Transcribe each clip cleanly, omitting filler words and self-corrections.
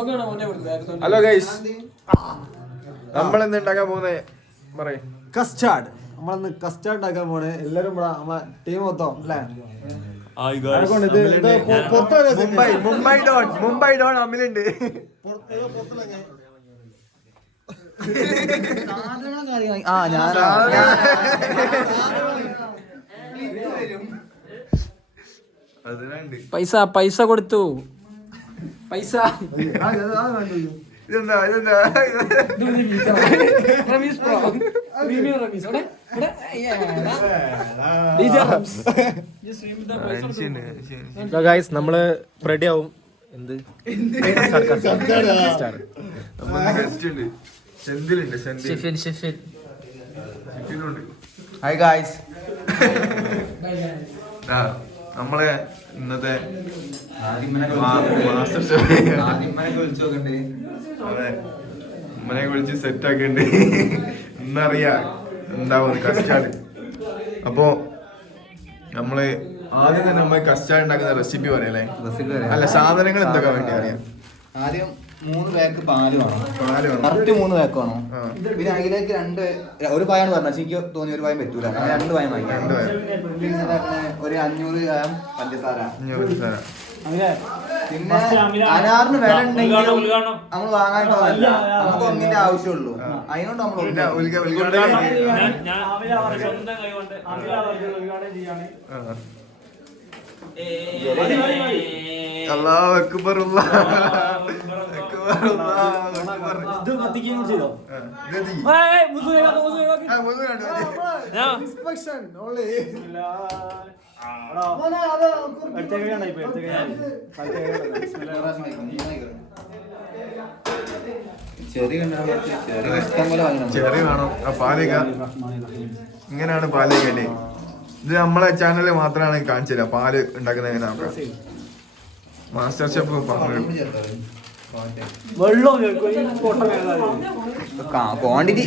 Hello guys, നമ്മളെന്ത് ഉണ്ടാക്കാൻ പോകുന്നേ പറയും? കസ്റ്റാർഡ്. നമ്മളിന്ന് കസ്റ്റാർഡ് ഉണ്ടാക്കാൻ പോണേ. എല്ലാരും നമ്മളെ ടീം മൊത്തം അല്ലേ? മുംബൈ ഡോൺ അമിലുണ്ട്. പൈസ പൈസ കൊടുത്തു. പൈസ ഇതെന്താ ഗൈസ് നമ്മള് റെഡി ആവും. എന്ത് ഹായ് ഗായ്സ്, നമ്മളെ ഇന്നത്തെ അതെ ഉമ്മനെ വിളിച്ച് സെറ്റ് ആക്കണ്ട്. ഇന്നറിയാ എന്താവും കസ്റ്റാർഡ്. അപ്പോ നമ്മള് ആദ്യം തന്നെ നമ്മൾ കസ്റ്റാർഡ് ഉണ്ടാക്കുന്ന റെസിപ്പി പറയാല്ലേ? അല്ല, സാധനങ്ങൾ എന്തൊക്കെ വേണ്ടി അറിയാം. ആദ്യം 3 പാക്ക് പാല് വേണം. കറക്റ്റ് 3 പാക്ക് വേണം. പിന്നെ അതിലേക്ക് ഒരു പായാണ് പറഞ്ഞത്. എനിക്ക് തോന്നി ഒരു പായം പറ്റൂല. 2 പായം വാങ്ങിക്കാം. പിന്നെ ഒരു 500 ഗ്രാം പഞ്ചസാര. പിന്നെ അനാറിന് വില ഉണ്ടെങ്കിലും നമ്മൾ വാങ്ങാനായിട്ടല്ല, നമുക്ക് ഒന്നിന്റെ ആവശ്യമുള്ളൂ. അതിനോണ്ട് നമ്മൾ അല്ലാഹു അക്ബർ. ചെറിയ വേണം. പാലിക ഇങ്ങനെയാണ് പാലിക്കണ്ടേ. ഇത് നമ്മളെ ചാനലിൽ മാത്രമാണ് കാണിച്ചില്ല പാല് ഉണ്ടാക്കുന്നത് എങ്ങനെ നോക്കാം. മാസ്റ്റർ ഷെഫ് പറഞ്ഞു ക്വാണ്ടിറ്റി.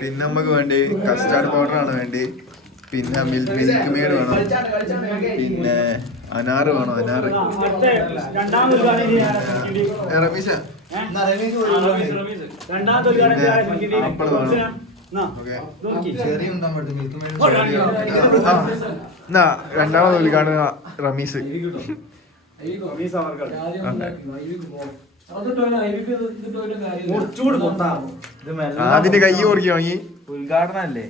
പിന്നെ നമുക്ക് വേണ്ടി കസ്റ്റാർഡ് പൗഡർ ആണ് വേണ്ടി. പിന്നെ മിൽക്ക് മെയ്ഡ് വേണം. പിന്നെ അനാറ് വേണം. അനാറ് റമീസ. പിന്നെ ആപ്പിൾ വേണം. രണ്ടാമത് ഉദ്ഘാടന റമീസ്. അതിന്റെ കൈ ഓർക്കി വാങ്ങി. ഉദ്ഘാടനം അല്ലേ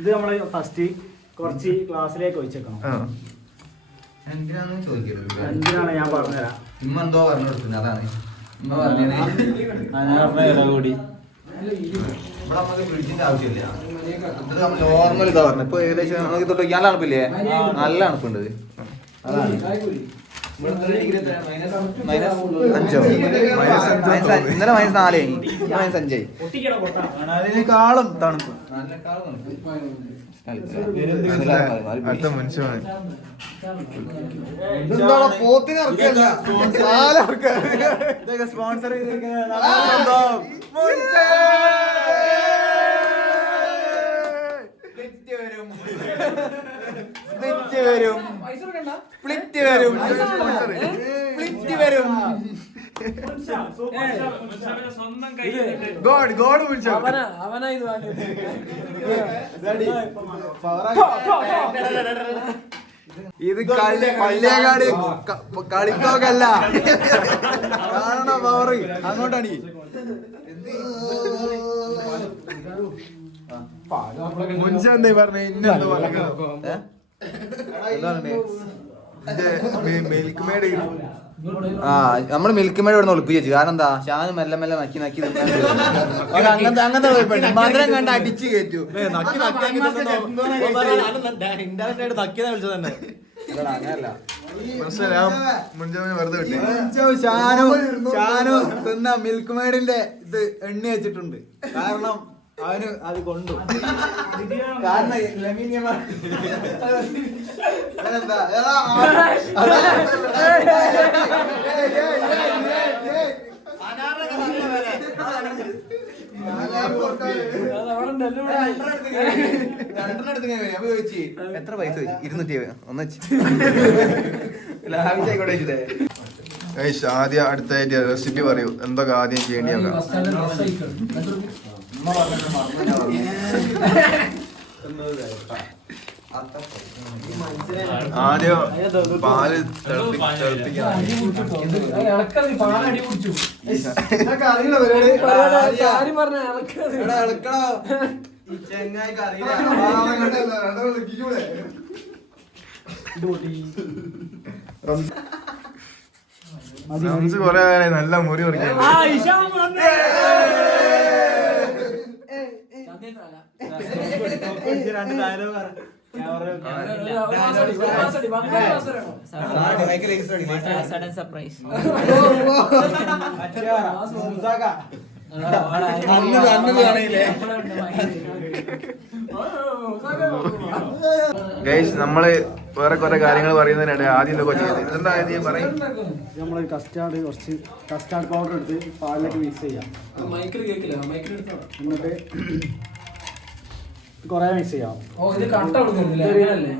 ഇത്? നമ്മള് ഫസ്റ്റ് കുറച്ച് ക്ലാസ്സിലേക്ക് വെച്ചേക്കണം. എന്തിനാണ് ഞാൻ പറഞ്ഞുതരാം. ഇമ്മ എന്തോ പറഞ്ഞു കൊടുക്കുന്നത്. അതാണ് ഇമ്മ പറഞ്ഞത്. ഫ്രിഡ്ജിന്റെ ആവശ്യമില്ല. നോർമൽ ഇതാ പറഞ്ഞു. ഇപ്പൊ ഏകദേശം നമുക്ക് തൊട്ട് നല്ല അണുപ്പില്ലേ? നല്ല അണുപ്പുണ്ട്. അതാണ് ഇന്നലെ -4, -5. അതിനേക്കാളും തണുപ്പ്. അടുത്ത മനുഷ്യമാണ്. സ്പോൺസർ ഇത് പള്ളിയങ്ങാടി കളിക്കോക്കല്ല. കാണണ പവർ അങ്ങോട്ടാണ്. മുൻഷെന്താ പറഞ്ഞേ? ഇന്നെന്താ പറഞ്ഞു? Milk made. നമ്മള് മിൽക്ക് മേഡ് ഇവിടെ ഒളിപ്പിച്ചു. കാരണം എന്താ, ഷാന് മെല്ലെ മെല്ലെ നക്കി അങ്ങനത്തെ മധുരം കണ്ട് അടിച്ചു കയറ്റു. ഷാനു തിന്ന മിൽക്ക് മേഡിന്റെ ഇത് എണ്ണി വെച്ചിട്ടുണ്ട്. കാരണം അവന് അത് കൊണ്ടു. കാരണം എത്ര പൈസ? 200 ഒന്ന് ആദ്യം അടുത്തായിട്ട് റെസിപ്പി പറയൂ, എന്തൊക്കെ ആദ്യം ചെയ്യേണ്ടി നോക്കാം. ആദ്യം പാല് തിളപ്പിക്കണം. കൊറേ നല്ല മുറി പറിക്കാൻ സഡൻ സർപ്രൈസ്. ഗൈസ്, നമ്മള് വേറെ കുറെ കാര്യങ്ങൾ പറയുന്നതിനിടെ ആദ്യം എന്തൊക്കെ ചെയ്യുന്നത് എന്താ പറയും. നമ്മൾ കുറച്ച് കസ്റ്റാർഡ് പൗഡർ എടുത്ത് പാലിലേക്ക് മിക്സ് ചെയ്യാം. എന്നിട്ട് കുറെ മിക്സ് ചെയ്യാം.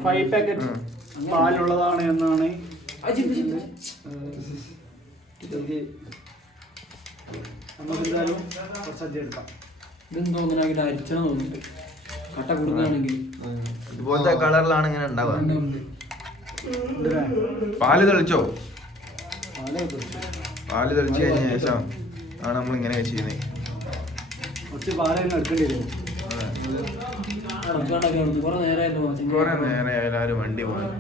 5 പാക്കറ്റ് പാലുള്ളതാണ് എന്നാണ് നമുക്കെന്തായാലും കുറച്ച് അധികം എടുക്കാം. ഇതുപോലത്തെ കളറിലാണ് ഇങ്ങനെ ഉണ്ടാവുക. പാല് തെളിച്ചോ? പാല് തെളിച്ച് കഴിഞ്ഞ ശേഷം ആണ് നമ്മൾ ഇങ്ങനെ ചെയ്യുന്നത്. കുറച്ച് പാല് തന്നെ എടുക്കേണ്ടി വരും. കുറെ നേരെ ആയാലും വണ്ടി പോകണം.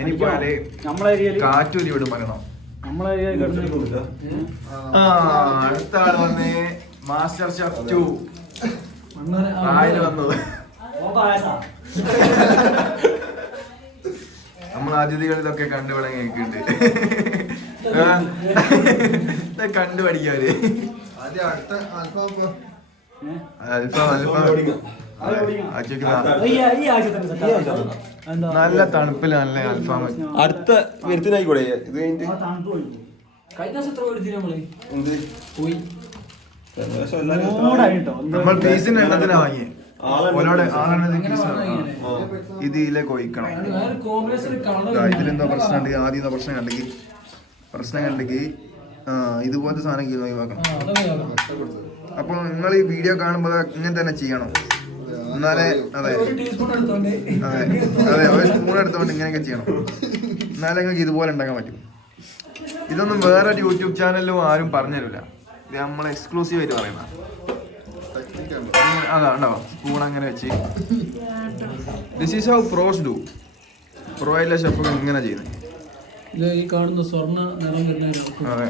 എനിക്കാല് നമ്മളെ ഏരിയയിൽ കാറ്റൂരി വിടും പറയണം. നമ്മളെ ഏരിയയിൽ അടുത്ത ആള് വന്നേ മാസ്റ്റർ ഷെഫ് 2 വന്നത്. നമ്മൾ അതിഥികൾ ഇതൊക്കെ കണ്ടുപിടങ്ങിയിട്ടുണ്ട്. കണ്ടുപഠിക്കാര് നല്ല തണുപ്പില് നല്ല അൽഫാം അടുത്ത വരുത്തിനായിക്കോടെ ഇത് കഴിഞ്ഞിട്ട് നമ്മൾ പീസിന് എണ്ണത്തിനാ വാങ്ങിയേ. ഇതിലേക്ക് ഒഴിക്കണം. ഇതിലെന്തോ പ്രശ്നമുണ്ട്. ആദ്യം പ്രശ്നം കണ്ടെങ്കിൽ ഇതുപോലത്തെ സാധനം ഒഴിവാക്കണം. അപ്പൊ നിങ്ങൾ ഈ വീഡിയോ കാണുമ്പോൾ ഇങ്ങനെ തന്നെ ചെയ്യണം. എന്നാലേ അതെ ഒരു സ്പൂൺ എടുത്തോണ്ട് ഇങ്ങനെയൊക്കെ ചെയ്യണം. എന്നാലേ നിങ്ങൾക്ക് ഇതുപോലെ ഉണ്ടാക്കാൻ പറ്റും. ഇതൊന്നും വേറെ യൂട്യൂബ് ചാനലിലും ആരും പറഞ്ഞുതരില്ല. ഇത് നമ്മൾ എക്സ്ക്ലൂസീവ് ആയിട്ട് പറയുന്ന അതാണ്ടോ. സ്പൂൺ അങ്ങനെ വെച്ച് this is how pros do. Pro ആയിട്ടുള്ള ഷെഫൊക്കെ ഇങ്ങനെ ചെയ്യുന്നത്. ഈ കാണുന്ന സ്വർണ്ണ നിറം അതെ.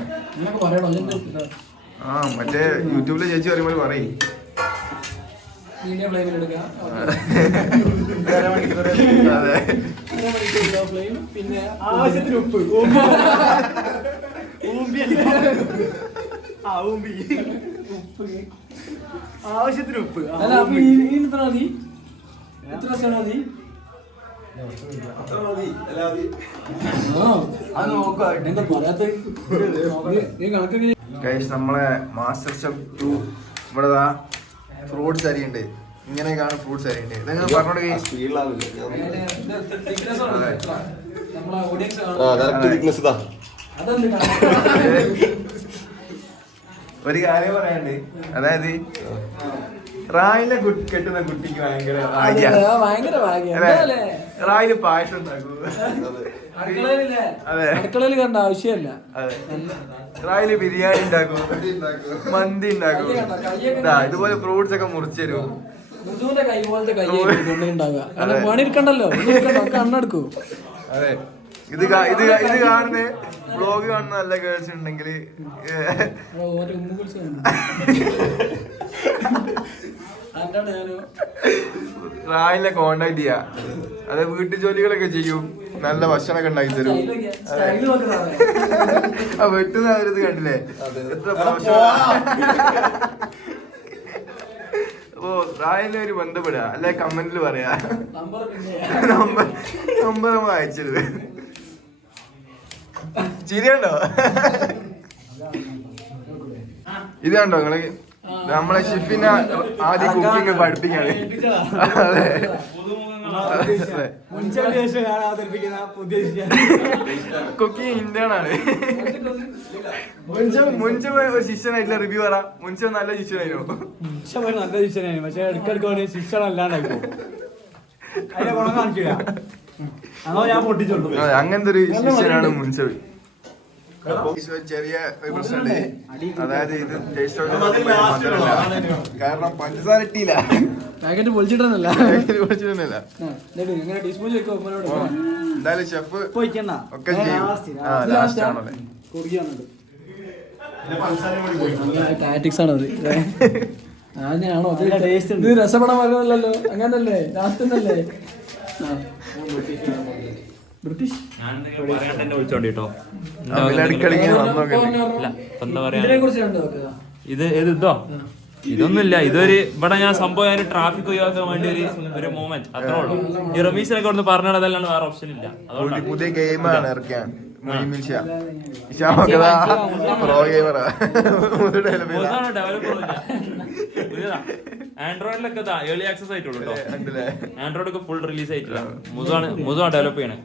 ആ മറ്റേ യൂട്യൂബിലെ ചേച്ചി പറയുമ്പോൾ പറയും. അതെ. പിന്നെ ആവശ്യത്തിന് ഉപ്പ്. ആവശ്യത്തിന് ഉപ്പ്. നമ്മളെ മാസ്റ്റർ ഷെഫ് 2 ഇവിടെ ഫ്രൂട്ട്സ് അരിയുണ്ട്. ഇങ്ങനെയൊക്കെയാണ് ഫ്രൂട്ട്സ് അരിയുണ്ട്. ഇതെങ്ങനെ പറഞ്ഞോണ്ട് ഒരു കാര്യം പറയാണ്ട്. അതായത് റായിലെ കെട്ടുന്ന കുട്ടിക്ക് ഭയങ്കര റായില് പായസം ഉണ്ടാക്കൂ. അതെ, അടുക്കളയിൽ കണ്ട ആവശ്യമല്ല. അതെ, റായില് ബിരിയാണി ഉണ്ടാക്കും, മന്തി ഉണ്ടാക്കും. ഇതുപോലെ ഫ്രൂട്ട്സ് ഒക്കെ മുറിച്ചു തരും. കൈ പോലത്തെ കൈ ഉണ്ടാവുക. പണി എടുക്കണ്ടല്ലോ, കണ്ണെടുക്കൂ. അതെ. ഇത് കാണുന്ന വ്ളോഗ് കാണുന്ന നല്ല ഗേൾസ് ഉണ്ടെങ്കിൽ റായിലെ കോണ്ടാക്ട് ചെയ്യാ. അതെ, വീട്ടു ജോലികളൊക്കെ ചെയ്യും, നല്ല ഭക്ഷണമൊക്കെ ഉണ്ടാക്കി തരും. ആ വെട്ടുന്ന അവരിത് കണ്ടില്ലേ, എത്ര ഓ റായിലെ ഒരു ബന്ധപ്പെടുക, അല്ലെ കമന്റിൽ പറയാ. നമ്പർ അയച്ചത് ചിരിയുണ്ടോ? ഇത് കണ്ടോ നിങ്ങള്, നമ്മളെ ഷിഫിനെ ആദ്യം കുക്കിംഗ് പഠിപ്പിക്കാണ്. അതെ, മുൻചേന്റെ ശേഷം ഞാൻ അവതരിപ്പിക്കുന്ന പുതിയ കുക്കിംഗ് ഇന്ത്യൻ ആണ്. മുൻച് ഒരു ശിഷ്യനായിട്ടുള്ള റിവ്യൂ പറ. മുൻച് നല്ല ശിഷ്യനായിരുന്നു. ശിക്ഷ നല്ല ശിക്ഷനായിരുന്നു, പക്ഷെ ഇടയ്ക്കിടയ്ക്ക് ശിക്ഷ അല്ലാണ്ടായിപ്പോ അതിന്റെ ഗുണം കാണിക്കില്ല. അതോ ഞാൻ പൊട്ടിച്ചോളൂ. അങ്ങനത്തെ ഒരു ശിഷ്യനാണ് മുൻചവി. ചെറിയ ഒരു പ്രശ്നമുണ്ട്, അതായത് ഇത് ടേസ്റ്റ് കാരണം പഞ്ചസാര ഇട്ടില്ല, പാക്കറ്റ് പൊളിച്ചിട്ടല്ല. എന്തായാലും ഷെഫ് ഒക്കെ ചെയ്യും. ലാസ്റ്റ് ആണല്ലേ ടാറ്റിക്സ് ആണത്. അങ്ങനെയാണോ? ഇത് രസപ്പെടാൻ പറയുന്നല്ലോ. അങ്ങനല്ലേ? ലാസ്റ്റ് എന്നല്ലേ? ബ്രിട്ടീഷ് ഇതൊന്നുമില്ല. ഇതൊരു ഇവിടെ ഞാൻ സംഭവം ഒരു ട്രാഫിക് ഒഴിവാക്കാൻ വേണ്ടി ഒരു മൂവ്മെന്റ് അത്രേ ഉള്ളൂ. ഈ റമീസിനൊക്കെ ഒന്ന് പറഞ്ഞതല്ലാണ്ട് വേറെ ഓപ്ഷൻ ഇല്ല. പുതിയ ഗെയിമാണ് ഇറക്കിയാണ്. ആൻഡ്രോയിഡിലൊക്കെ ഏർലി ആക്സസ് ആയിട്ടുള്ളൂ കേട്ടോ. ആൻഡ്രോയിഡ് ഒക്കെ ഫുൾ റിലീസ് ആയിട്ടില്ല. മുതാണ് ഡെവലപ്പ് ചെയ്യണേ.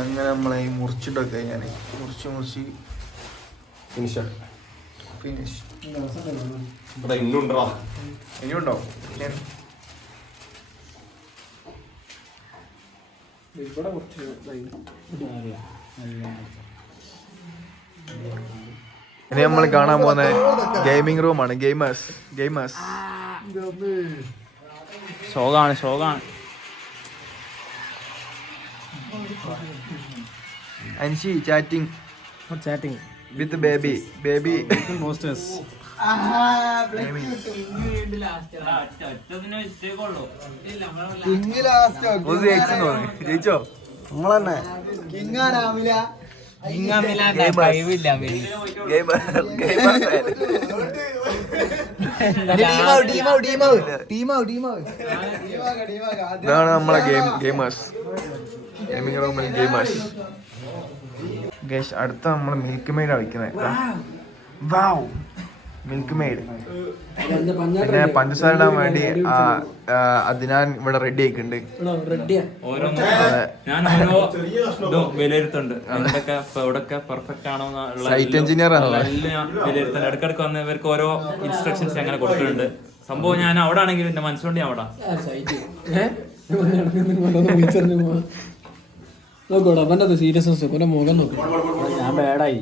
അങ്ങനെ നമ്മളെ മുറിച്ചിട്ടൊക്കെ ഞാൻ മുറിച്ച് ഫിനിഷ്. ഇനിയുണ്ടോ? ഇനി നമ്മൾ കാണാൻ പോകുന്ന ഗെയിമിംഗ് റൂമാണ്. ഗെയിമേഴ്സ് ഷോകാണ്. Anshi chatting with baby monsters. ജയിച്ചോ? നമ്മളന്നെ ഇതാണ് നമ്മളെ ഗെയിമേഴ്സ്. ഗെയിമിംഗ് റൂമിൽ ഗെയിമേഴ്സ്. അടുത്ത നമ്മള് മിൽക്ക് മെയ്ഡ് കളിക്കുന്നത്. വാവ്, മിൽക്ക് മെയ്ഡ്. പിന്നെ പഞ്ചസാര ഇടാൻ വേണ്ടി അതിനാൽ ഇവിടെ റെഡി ആയിട്ടുണ്ട്. ഞാൻ ഓരോ വിലയിരുത്തുന്നുണ്ട്. ഇവിടൊക്കെ പെർഫെക്റ്റ് ആണോ സൈറ്റ് എഞ്ചിനീയർ ആണല്ലോ. ഞാൻ വിലയിരുത്തുന്നുണ്ട്. ഇടക്കിടക്ക് വന്ന് ഇവർക്ക് ഓരോ ഇൻസ്ട്രക്ഷൻസ് അങ്ങനെ കൊടുക്കുന്നുണ്ട്. സംഭവം ഞാൻ അവിടെ ആണെങ്കിൽ എന്റെ മനസ്സുകൊണ്ട് ഞാൻ അവിടെ നോക്കോടാ അവൻ്റെ സീരിയസ്നെസ് പോലെ മുഖം നോക്കും. ഞാൻ ബാഡായി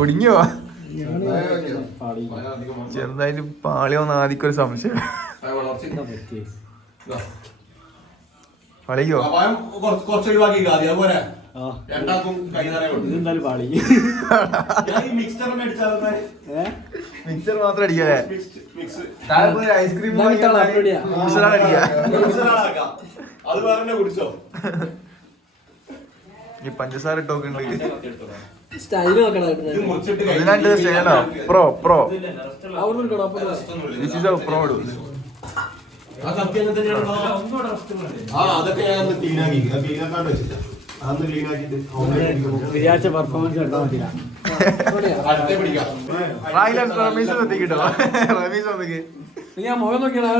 ഒടിഞ്ഞോ? ചെറുതായിട്ട് പാളിയോന്ന് ആദ്യക്കൊരു സംശയം. പളിക്കോ? ഇതെന്തായാലും പാളി. മിക്സർ മാത്രം അടിക്കല്ലേ? ഐസ്ക്രീം ഈ പഞ്ചസാര ഇട്ടോക്കുണ്ട്. സ്റ്റൈല് നോക്കണം. ഇതിനായിട്ട് സ്റ്റൈലോ? Pro this is pro. വിചാരിച്ച പെർഫോമൻസ് എടുക്കാൻ പറ്റില്ല. റമീസ് എത്തിക്കിട്ടോ? റമീസ് വന്നിക്ക് ഞാൻ മുഖം നോക്കിയാ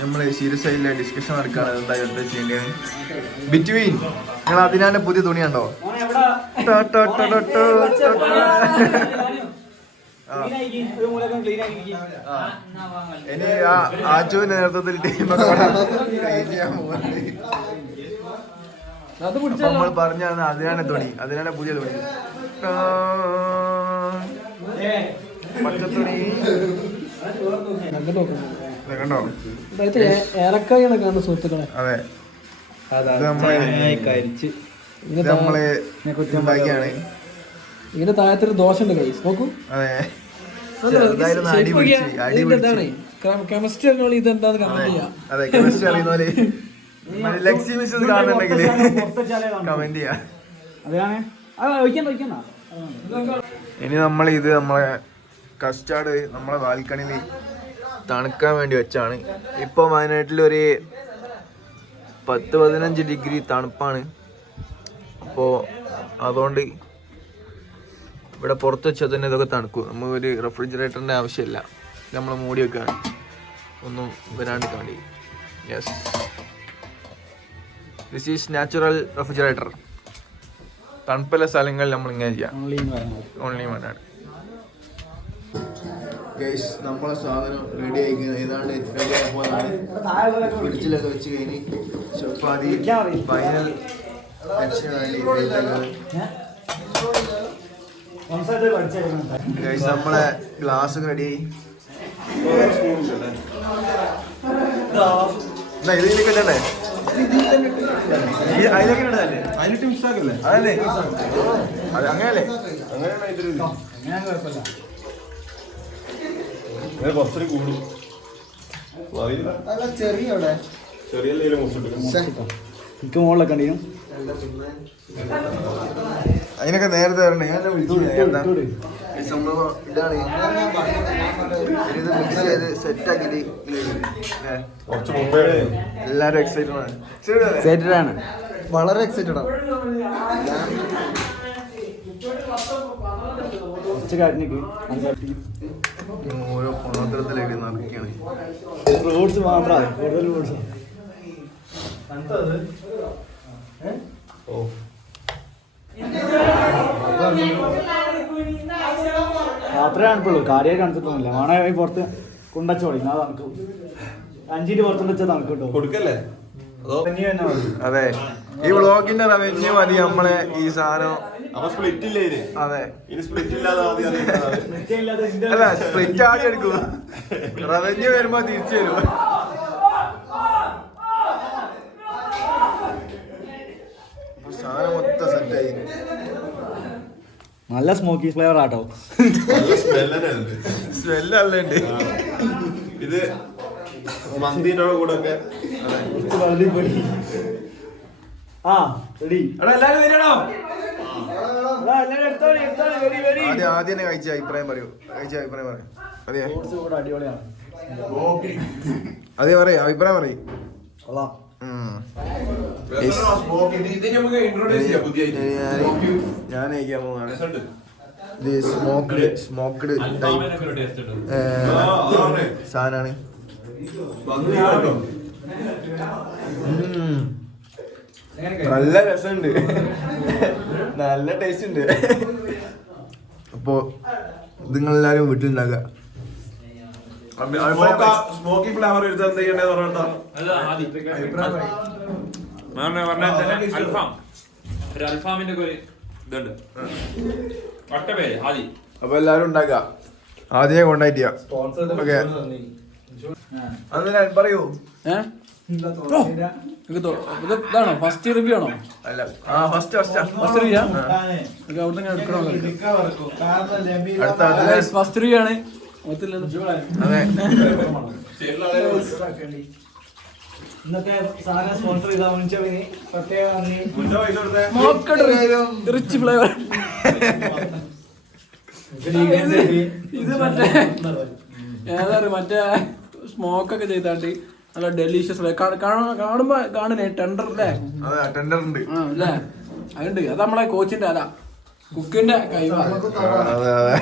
നമ്മള് സീരിയസ് ആയിട്ടുള്ള ഡിസ്കഷൻ നടക്കാണ്. എന്താ ചെയ്യേണ്ടത് ബിറ്റ്വീൻ. നിങ്ങൾ അതിനാണ് പുതിയ തുണിയുണ്ടോ? ഇനി ആച്ചുവിന്റെ നേതൃത്വത്തിൽ നമ്മൾ പറഞ്ഞാണ് അതിനാണ് തുണി, അതിനാണ് പുതിയ തുണി. പച്ചത്തുണി കണ്ടോ? ഏറക്കായാണ് കാണുന്ന സുഹൃത്തുക്കളെ. അതെ, ഇത് നമ്മള് ഉണ്ടാക്കിയാണ്. ഇതിന്റെ താഴത്തൊരു ദോശ ഉണ്ട് കൈ നോക്കൂ. അതെ, കെമിസ്ട്രി ഇതെന്താന്ന് കമന്റ് ചെയ്യാം. അതെ, കെമിസ്ട്രി അറിയുന്നവര് ലക്സി മിസ് കാണുന്നുണ്ടെങ്കിൽ കമന്റ് ചെയ്യാം. ഇനി നമ്മൾ ഇത് നമ്മളെ കസ്റ്റാർഡ് നമ്മളെ ബാൽക്കണിയിൽ തണുക്കാൻ വേണ്ടി വെച്ചാണ്. ഇപ്പോൾ വയനാട്ടിലൊരു 10-15 ഡിഗ്രി തണുപ്പാണ്. അപ്പോൾ അതുകൊണ്ട് ഇവിടെ പുറത്ത് വെച്ചാൽ തന്നെ ഇതൊക്കെ തണുക്കും. നമുക്കൊരു റെഫ്രിജറേറ്ററിൻ്റെ ആവശ്യമില്ല. നമ്മൾ മൂടി വെക്കുകയാണ് ഒന്നും വരാണ്ട് വേണ്ടി. Yes, this is natural refrigerator. തണുപ്പുള്ള സ്ഥലങ്ങളിൽ നമ്മൾ ഇങ്ങനെ ചെയ്യാം. ഓൺലി വയനാട്. ഗൈസ്, നമ്മളെ സാധനം റെഡി ആയിക്കുന്നത് ഏതാണ്ട് റെഡി ആയപ്പോഴാണ് ഫ്രിഡ്ജിലൊക്കെ വെച്ച് കഴിഞ്ഞ് ചപ്പാത്തി ഫൈനൽ ഗൈസ് നമ്മളെ ഗ്ലാസ് റെഡിയായി. ഇതിലേക്ക് ഇടണ്ടേ? അതിലേക്ക് ഇടല്ലേ? അതിലിട്ട് മിക്സ് ആക്കല്ലേ? അതല്ലേ അത് അങ്ങനെയല്ലേ? കുറച്ചൊരു കൂടും. ചെറിയ എനിക്ക് മുകളിലൊക്കെ ഉണ്ടെങ്കിലും അതിനൊക്കെ നേരത്തെ വരണ്ടേ? ഞാൻ സംഭവം ഇതാണ്. ഇത് മിക്സ് ചെയ്ത് സെറ്റാക്കിട്ട് കുറച്ച് മുമ്പേ എല്ലാരും എക്സൈറ്റഡ് ആണ്. എക്സൈറ്റഡ് ആണ്, വളരെ എക്സൈറ്റഡ് ആണ്. കുറച്ച് കാര്യങ്ങൾക്ക് ഓരോ പാത്രത്തിലേക്ക് നിറയ്ക്കാണ്. ഫ്രൂട്ട്സ് മാത്രമാണ് കൂടുതൽ ഫ്രൂട്ട്സ്. രാത്രി കാണിപ്പുള്ളൂ, കാര്യമായി കാണിച്ചിട്ടൊന്നുമില്ല. വേണേ പുറത്ത് കൊണ്ടച്ചോളി, ഞാൻ തണുക്കും. 5 മിനിറ്റ് പുറത്തുകൊണ്ട് വെച്ചാൽ തണുക്കും കേട്ടോ. കൊടുക്കല്ലേ? അതെ, ഈ വ്ളോഗിന്റെ റവന്യൂ മതി നമ്മളെ ഈ സാധനം. അപ്പൊ സ്പ്ലിറ്റ് ഇല്ലേ ഇതിന്? അതെ, ഇനി സ്പ്ലിറ്റ് ഇല്ലാതെ ആദ്യം അല്ല സ്പ്ലിറ്റ് ആദ്യം എടുക്കും, റവന്യൂ വരുമ്പോ തിരിച്ചു വരും. സാധനം മൊത്തം സെറ്റായി. നല്ല സ്മോക്കി ഫ്ലേവർ ആട്ടോ. സ്മെല്ലല്ലേ ഉണ്ട്. ഇത് മന്തിന്റെ കൂടെ ഒക്കെ ആദ്യം തന്നെ കഴിച്ച അഭിപ്രായം പറയൂ. അതെ, അടിപൊളിയാണ്. അതെ പറയാ, അഭിപ്രായം പറയും. ഞാൻ കഴിക്കാൻ പോവാണ്. ഇത് സ്മോക്ക്ഡ് സാധനമാണ്. നല്ല രസമുണ്ട്, നല്ല ടേസ്റ്റ് ഉണ്ട്. അപ്പോ നിങ്ങളെല്ലാരും വീട്ടിലുണ്ടാക്കുക. സ്മോക്കി ഫ്ലേവർ എടുത്ത് എന്ത് ചെയ്യണ്ടേന്ന് പറഞ്ഞാ അൽഫാമിന്റെ ഒരു ഇതുണ്ട്, ഒറ്റ പേര് ആദി. അപ്പൊ എല്ലാരും ഉണ്ടാക്കുക. ആദ്യമേ കോണ്ടാക്ട് ചെയ്യാം. ഓക്കെ, അന്ന് പറയൂ. ഇതാണോ ഫസ്റ്റ് റിവ്യൂ ആണോ? അല്ല, ഫസ്റ്റ് റിവ്യൂ അവിടുന്ന് എടുക്കണമല്ലോ. അടുത്ത ഫസ്റ്റ് റിവ്യൂ ആണ്. അതെ, ഇന്നത്തെ സാധനം സ്പോൺസർ ചെയ്ത മുൻചവിന് പ്രത്യേക നന്ദി. Rich flavour. ഇത് മറ്റേ ഏതാണ് മറ്റേ സ്മോക്കൊക്കെ ചെയ്താണ്ട് നല്ല ഡെലീഷ്യസ് കാണുമ്പോ കാണുന്നേ ടെൻഡർ അല്ലേ? ടെൻഡർ ഉണ്ട് അല്ലേ? അതുണ്ട്. അത് നമ്മളെ കോച്ചിന്റെ അല്ല, കുക്കിന്റെ കഴിവാണ്. അതെ